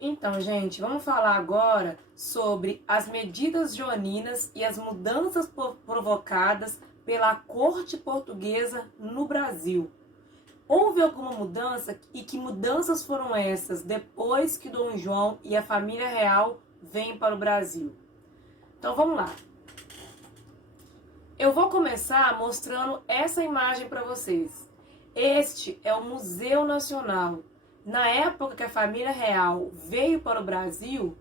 Então, gente, vamos falar agora sobre as medidas joaninas e as mudanças provocadas pela corte portuguesa no Brasil. Houve alguma mudança e que mudanças foram essas depois que Dom João e a família real vêm para o Brasil? Então, vamos lá. Eu vou começar mostrando essa imagem para vocês. Este é o Museu Nacional. Na época que a família real veio para o Brasil,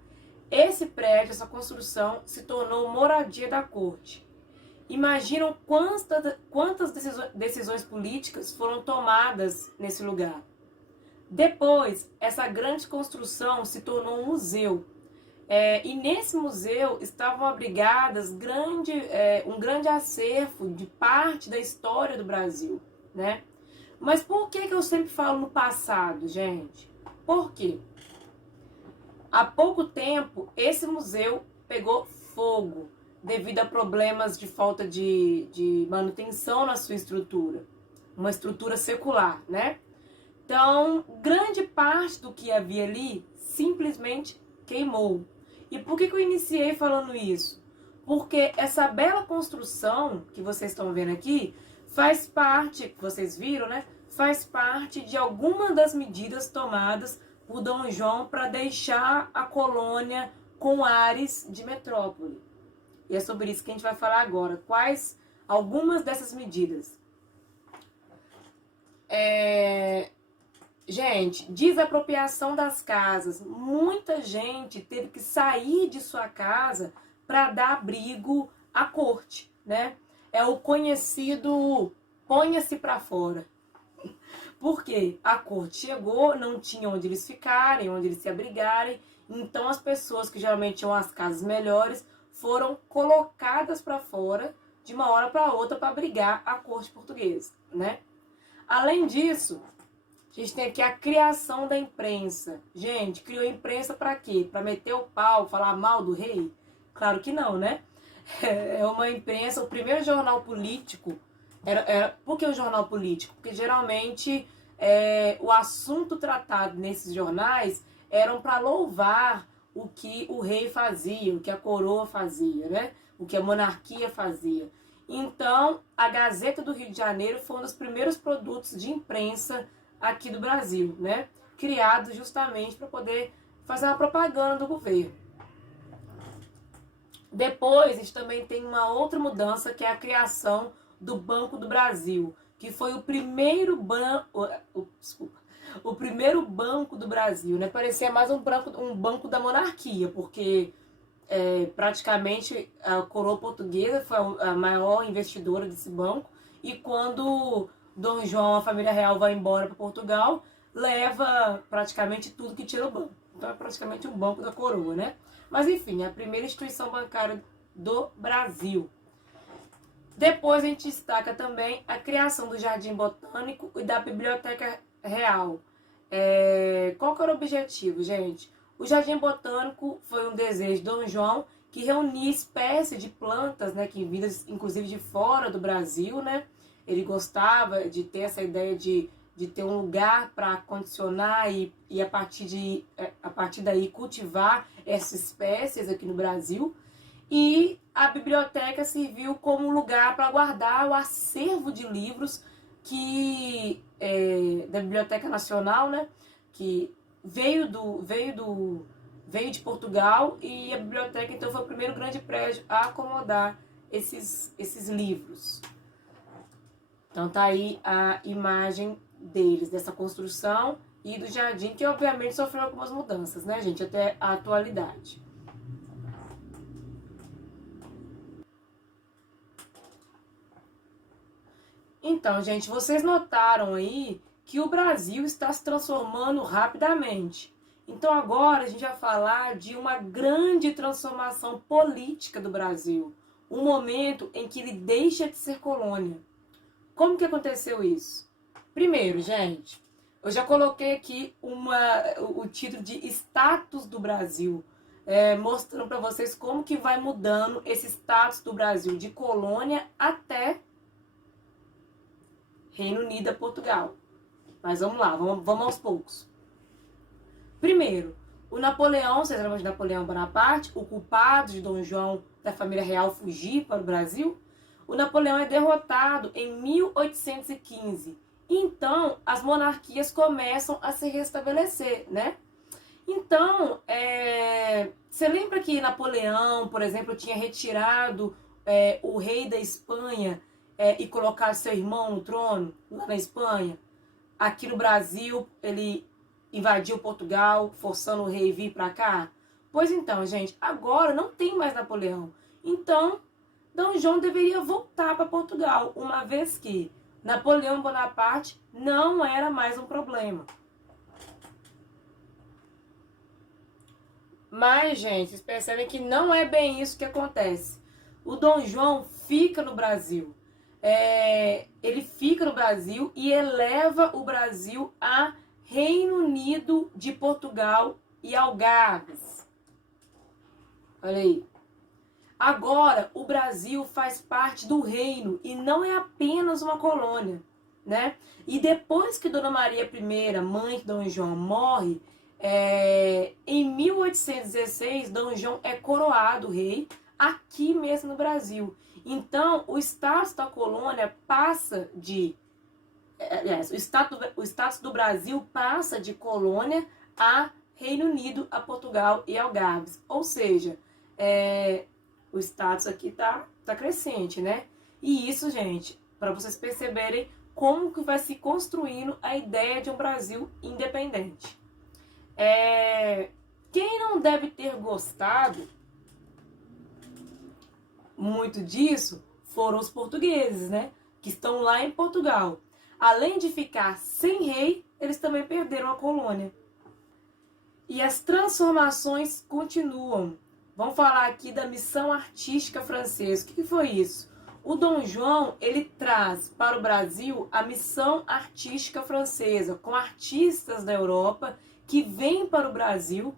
esse prédio, essa construção, se tornou moradia da corte. Imaginam quantas decisões políticas foram tomadas nesse lugar. Depois, essa grande construção se tornou um museu. E nesse museu estavam abrigadas um grande acervo de parte da história do Brasil, né? Mas por que eu sempre falo no passado, gente? Por quê? Há pouco tempo, esse museu pegou fogo devido a problemas de falta de manutenção na sua estrutura. Uma estrutura secular, né? Então, grande parte do que havia ali simplesmente queimou. E por que eu iniciei falando isso? Porque essa bela construção que vocês estão vendo aqui faz parte, vocês viram, né? Faz parte de alguma das medidas tomadas por Dom João para deixar a colônia com ares de metrópole. E é sobre isso que a gente vai falar agora. Quais algumas dessas medidas? Gente, desapropriação das casas. Muita gente teve que sair de sua casa para dar abrigo à corte, né? É o conhecido ponha-se para fora. Porque a corte chegou, não tinha onde eles ficarem, onde eles se abrigarem, então as pessoas que geralmente tinham as casas melhores foram colocadas para fora de uma hora para outra para abrigar a corte portuguesa, né? Além disso, a gente tem aqui a criação da imprensa. Gente, criou a imprensa para quê? Para meter o pau, falar mal do rei? Claro que não, né? É uma imprensa, o primeiro jornal político. Por que o jornal político? Porque geralmente o assunto tratado nesses jornais eram para louvar o que o rei fazia, o que a coroa fazia, né? O que a monarquia fazia. Então, a Gazeta do Rio de Janeiro foi um dos primeiros produtos de imprensa aqui do Brasil, né? Criado justamente para poder fazer uma propaganda do governo. Depois, a gente também tem uma outra mudança, que é a criação do Banco do Brasil, que foi o primeiro o primeiro banco do Brasil, né? Parecia mais um banco da monarquia, porque praticamente a coroa portuguesa foi a maior investidora desse banco, e quando Dom João, a família real, vai embora para Portugal, leva praticamente tudo que tira o banco. Então é praticamente um banco da coroa, né? Mas enfim, é a primeira instituição bancária do Brasil. Depois a gente destaca também a criação do Jardim Botânico e da Biblioteca Real. Qual que era o objetivo, gente? O Jardim Botânico foi um desejo de Dom João, que reunia espécies de plantas, né, que vindas inclusive de fora do Brasil, né? Ele gostava de ter essa ideia de ter um lugar para condicionar e a partir daí cultivar essas espécies aqui no Brasil. E a biblioteca serviu como lugar para guardar o acervo de livros da Biblioteca Nacional, né? Que veio de Portugal, e a biblioteca então foi o primeiro grande prédio a acomodar esses livros. Então tá aí a imagem deles, dessa construção e do jardim, que obviamente sofreu algumas mudanças, né, gente, até a atualidade. Então, gente, vocês notaram aí que o Brasil está se transformando rapidamente. Então agora a gente vai falar de uma grande transformação política do Brasil. Um momento em que ele deixa de ser colônia. Como que aconteceu isso? Primeiro, gente, eu já coloquei aqui o título de Status do Brasil, mostrando para vocês como que vai mudando esse status do Brasil de colônia até Reino Unido a Portugal. Mas vamos lá, vamos aos poucos. Primeiro, O Napoleão, vocês lembram de Napoleão Bonaparte, o culpado de Dom João da família real fugir para o Brasil? O Napoleão é derrotado em 1815. Então, as monarquias começam a se restabelecer, né? Então, você lembra que Napoleão, por exemplo, tinha retirado o rei da Espanha e colocado seu irmão no trono, lá na Espanha? Aqui no Brasil, ele invadiu Portugal, forçando o rei a vir para cá? Pois então, gente, agora não tem mais Napoleão. Então, Dom João deveria voltar para Portugal, uma vez que Napoleão Bonaparte não era mais um problema. Mas, gente, vocês percebem que não é bem isso que acontece. O Dom João fica no Brasil. Ele fica no Brasil e eleva o Brasil a Reino Unido de Portugal e Algarves. Olha aí. Agora, o Brasil faz parte do reino e não é apenas uma colônia, né? E depois que Dona Maria I, mãe de Dom João, morre, em 1816, Dom João é coroado rei aqui mesmo no Brasil. Então, o status da colônia passa de... o status do Brasil passa de colônia a Reino Unido, a Portugal e Algarves. Ou seja, o status aqui tá crescente, né? E isso, gente, para vocês perceberem como que vai se construindo a ideia de um Brasil independente. Quem não deve ter gostado muito disso foram os portugueses, né? Que estão lá em Portugal. Além de ficar sem rei, eles também perderam a colônia. E as transformações continuam. Vamos falar aqui da missão artística francesa. O que foi isso? O Dom João, ele traz para o Brasil a missão artística francesa, com artistas da Europa que vêm para o Brasil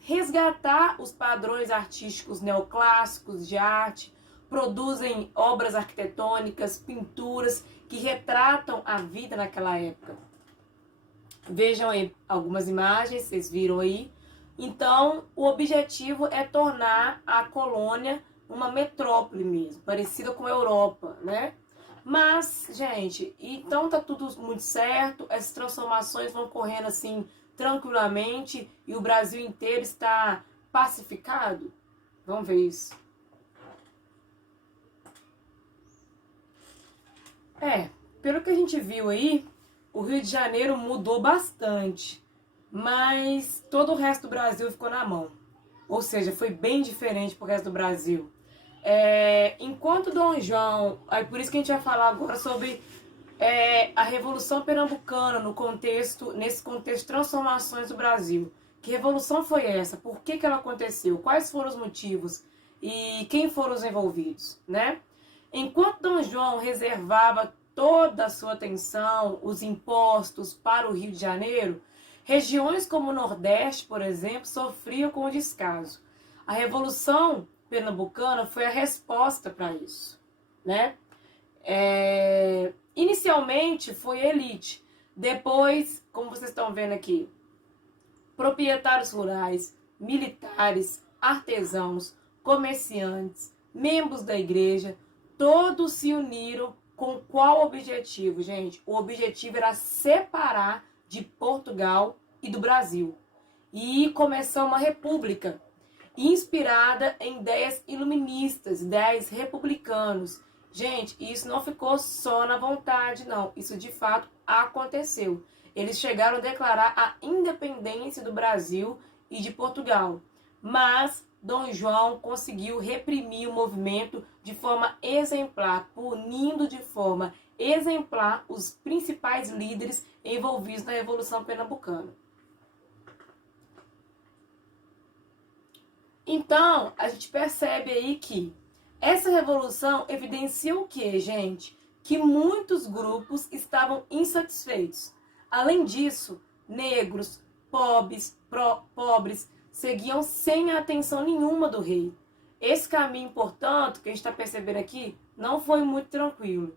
resgatar os padrões artísticos neoclássicos de arte, produzem obras arquitetônicas, pinturas que retratam a vida naquela época. Vejam aí algumas imagens, vocês viram aí. Então, o objetivo é tornar a colônia uma metrópole mesmo, parecida com a Europa, né? Mas, gente, então tá tudo muito certo, essas transformações vão correndo assim tranquilamente e o Brasil inteiro está pacificado? Vamos ver isso. Pelo que a gente viu aí, o Rio de Janeiro mudou bastante, mas todo o resto do Brasil ficou na mão. Ou seja, foi bem diferente pro resto do Brasil. Enquanto Dom João, por isso que a gente vai falar agora sobre a Revolução Pernambucana nesse contexto de transformações do Brasil. Que revolução foi essa? Por que ela aconteceu? Quais foram os motivos? E quem foram os envolvidos, né? Enquanto Dom João reservava toda a sua atenção, os impostos para o Rio de Janeiro, regiões como o Nordeste, por exemplo, sofriam com o descaso. A Revolução Pernambucana foi a resposta para isso, né? Inicialmente foi elite, depois, como vocês estão vendo aqui, proprietários rurais, militares, artesãos, comerciantes, membros da igreja, todos se uniram com qual objetivo, gente? O objetivo era separar de Portugal e do Brasil e começar uma república inspirada em ideias iluministas, ideias republicanos. Gente, isso não ficou só na vontade, não. Isso de fato aconteceu. Eles chegaram a declarar a independência do Brasil e de Portugal. Mas Dom João conseguiu reprimir o movimento de forma exemplar, punindo de forma exemplar os principais líderes envolvidos na Revolução Pernambucana. Então, a gente percebe aí que essa revolução evidencia o quê, gente? Que muitos grupos estavam insatisfeitos. Além disso, negros, pobres seguiam sem atenção nenhuma do rei. Esse caminho, portanto, que a gente está percebendo aqui, não foi muito tranquilo.